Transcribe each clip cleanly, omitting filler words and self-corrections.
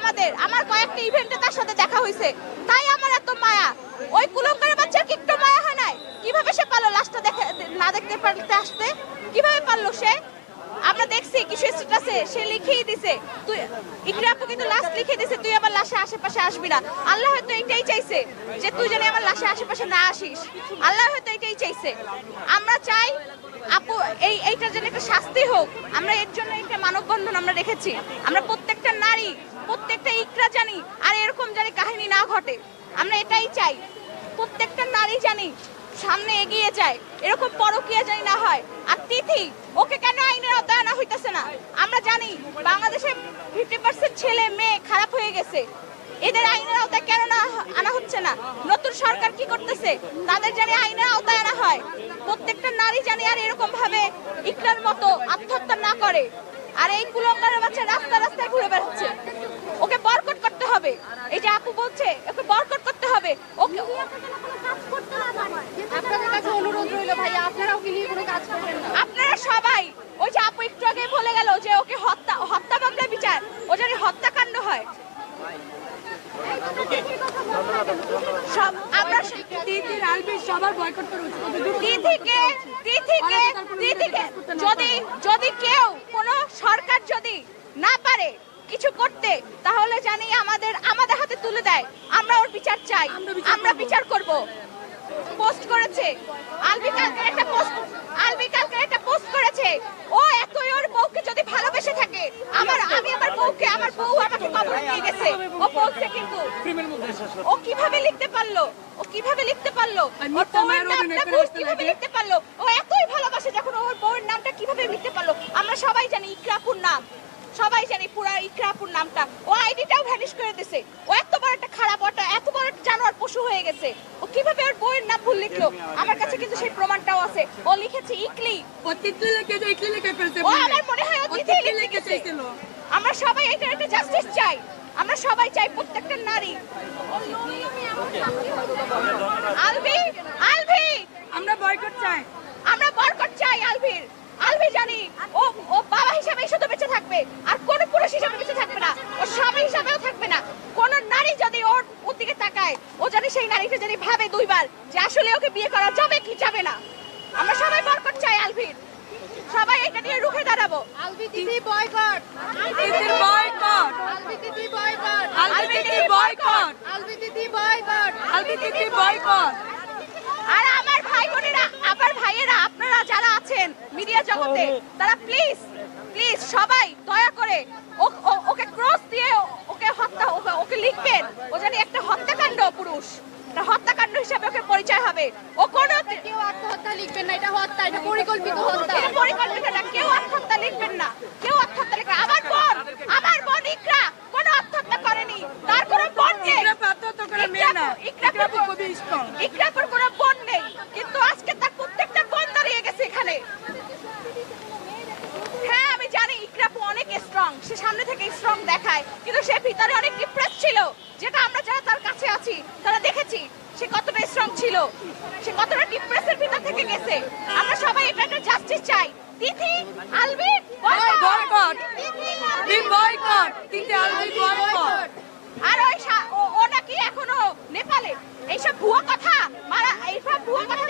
আমাদের, আমার কয়েকটা ইভেন্টে তার সাথে দেখা হয়েছে, তাই আমার এত মায়া। ওই কুলঙ্কারের বাচ্চার কি একটু মায়া হয় নাই? কিভাবে সে পারলো লাশটা না দেখতে পারতে আসতে? কিভাবে পারলো সে? আমরা দেখছি কিছু স্ট্যাটাসে সে লিখেই দিছে, তুই ইকরা আপু কিন্তু লাশ লিখে দিছে, তুই আমার লাশের আশেপাশে আসবি না। আল্লাহ হয়তো এটাই চাইছে যে তুই জানি আমার লাশের আশেপাশে না আসিস। আল্লাহ হয়তো এটাই চাইছে। আমরা চাই আপু এইটার জন্য একটা শাস্তি হোক। আমরা এর জন্য একটা মানববন্ধন আমরা রেখেছি। আমরা প্রত্যেকটা নারী, প্রত্যেকটা ইকরা জানি আর এরকম জানি কাহিনী না ঘটে। আমরা এটাই চাই, প্রত্যেকটা নারী জানি সামনে এগিয়ে যায়, এরকম পরকীয়া জানি না হয়। আর তিথি, ওকে কেন আইনের আওতায় আনা হইতেছে না? আমরা জানি বাংলাদেশে 50% ছেলে মেয়ে খারাপ হয়ে গেছে, এদের আইনের আওতায় কেন না আনা হচ্ছে না? নতুন সরকার কি করতেছে? তাদের জানি আইনের আওতায় আনা হয়। প্রত্যেকটা নারী জানি আর এরকম ভাবে ইকরার মতো আত্মহত্যা না করে। আর এই কুলঙ্গারের বাচ্চা রাস্তায় ঘুরে বেড়াচ্ছে, ওকে বরকট করতে হবে। এই যে আপু বলছে ওকে বরকট করতে হবে। ওকে আপনাদের কাছে অনুরোধ রইল ভাইয়া, আপনারা ওকে নিয়ে কোনো কাজ করবেন না। আপনারা সবাই, ওই যে আপু একটু আগে বলে গেল যে ওকে হত্যা মামলায় বিচার, ও জানি হত্যাকাণ্ড হয়। সব আমরা তিথির আলবি সবার বয়কট করা উচিত। তিথিকে যদি কেউ কোন সরকার যদি না পারে কিছু করতে, তাহলে জানি আমাদের হাতে তুলে দেয়। আমরা ওর বিচার চাই, আমরা বিচার করব। পোস্ট করেছে আলবি কালকে একটা পোস্ট করেছে, ও এতই ওর বউকে যদি ভালোবেসে থাকে, আমি আমার বউকে, আমার বউ আমাকে কবর দিয়ে গেছে, ও বলছে। কিন্তু ও কিভাবে লিখতে পারলো? ওর বউয়ের নামটা কিভাবে লিখতে পারলো? ও এতই ভালোবাসে যখন ওর বউয়ের নামটা কিভাবে লিখতে পারলো? আমরা সবাই জানি ইকরা আপুর নাম, সবাই জানি পুরা ইকরা আপুর নামটা। ও আইডিটাও ভ্যানিশ করে দিয়েছে। ও এত বড় একটা খারাপ, এত বড় একটা জানোয়ার পশু হয়ে গেছে। ও কিভাবে ওর বউয়ের নাম ভুল লিখলো? আমার কাছে কিন্তু সেই প্রমাণটাও আছে। ও লিখেছে ইকলি, ও তিতলি লিখে ফেলছে। ও আমার মনে হয় ও তিতলি লিখেছে। আমরা সবাই এটা একটা জাস্টিস চাই। আমরা সবাই চাই প্রত্যেকটা নারী। আলভি আমরা বয়কট চাই। আলভি জানি ও বাবা হিসেবে শুধু বেঁচে থাকবে, আর কোন পুরুষ হিসেবে বেঁচে থাকবে না, ও স্বামী হিসেবেও থাকবে না। কোন নারী যদি ওর দিকে তাকায়, ও জানি সেই নারীটা জানি ভাবে দুইবার যে আসলে ওকে বিয়ে করা যাবে কি যাবে না। আমরা সবাই বয়কট চাই আলভির, সবাই এটা নিয়ে রুখে দাঁড়াবো। আলবি তিথি বয়কট, তিথির বয়কট, আলবি তিথি বয়কট, আলভি তিথি বয়কট, আলবি তিথি বয়কট, আলভি তিথি বয়কট। আর আমার ভাই বোনেরা, আমার ভাইয়েরা, আপনারা যারা আছেন মিডিয়া জগতে, তারা প্লিজ সবাই দয়া করে ওকে ক্রস দিয়ে ওকে লিখবেন। ও জানি একটা হত্যাকাণ্ড পুরুষ, একটা হত্যাকাণ্ড হিসেবে ওকে পরিচয় হবে। ও কোনো কেউ আত্মহত্যা লিখবেন না, এটা হত্যা, এটা পরিকল্পিত হত্যা। এটা পরিকল্পিত না, কেউ আত্মহত্যা লিখবেন না, কেউ আত্মহত্যা লিখবেন। আমার বোন ইকরা কোনো আত্মহত্যা করেনি, তার কোনো বোন নেই। আত্মহত্যা করে মেয়ে না, ইকরা খুবই স্ট্রং। ইকরাপুর কোনো বোন নেই, কিন্তু আজকে তার প্রত্যেকটা বোন দাঁড়িয়ে গেছে এখানে। হ্যাঁ আমি জানি ইকরাপু অনেক স্ট্রং, সে সামনে থেকে স্ট্রং দেখায়, কিন্তু সে ভিতরে অনেক ডিপ্রেস ছিল, যেটা আমরা যারা তার কাছে আছি তারা দেখেছি সে কতটা স্ট্রং ছিল, সে কতটা ডিপ্রেসের ভিতর থেকে গেছে। আমরা সবাই এটা একটা জাস্টিস চাই। তিথি আলবি বয়কট, তিথি আলবি বয়কট। আর ও নাকি এখনো নেপালে। এইসব ভুয়া কথা এইসব ভুয়া কথা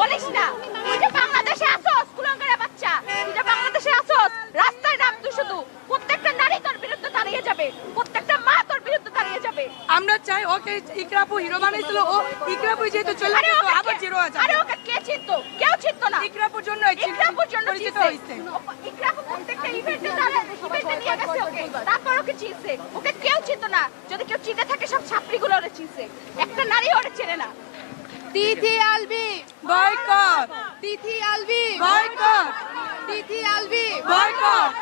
বলিস না। তুই যে বাংলাদেশে আসোস, কুলঙ্গারের বাচ্চা, তুই যে বাংলাদেশে আসোস, রাস্তায় নাম তুই শুধু, প্রত্যেকটা নারী তোর বিরুদ্ধে দাঁড়িয়ে যাবে, প্রত্যেকটা মা তোর বিরুদ্ধে দাঁড়িয়ে যাবে। আমরা চাই ওকে ইকরাপু হিরো বানাইছিল, ও ইকরাপু যেহেতু চলে গেল আবার জিরো হয়ে যাবে। আরে ওকে কে চিনতো? কেউ চিনতো না। ইকরাপুর জন্য পরিচিত হইছে। ইকরাপু প্রত্যেকটা ইভেন্টে নিয়ে গেছে ওকে, তারপর ওকে চিনছে। ওকে কেউ চিনতো না, যদি কেউ চিনে থাকে সব ছাত্রীগুলো ওরে চিনছে, একটা নারী ওরে চেনে না। তিথি আলবি বয়কট, তিথি আলবি বয়কট, তিথি আলবি বয়কট।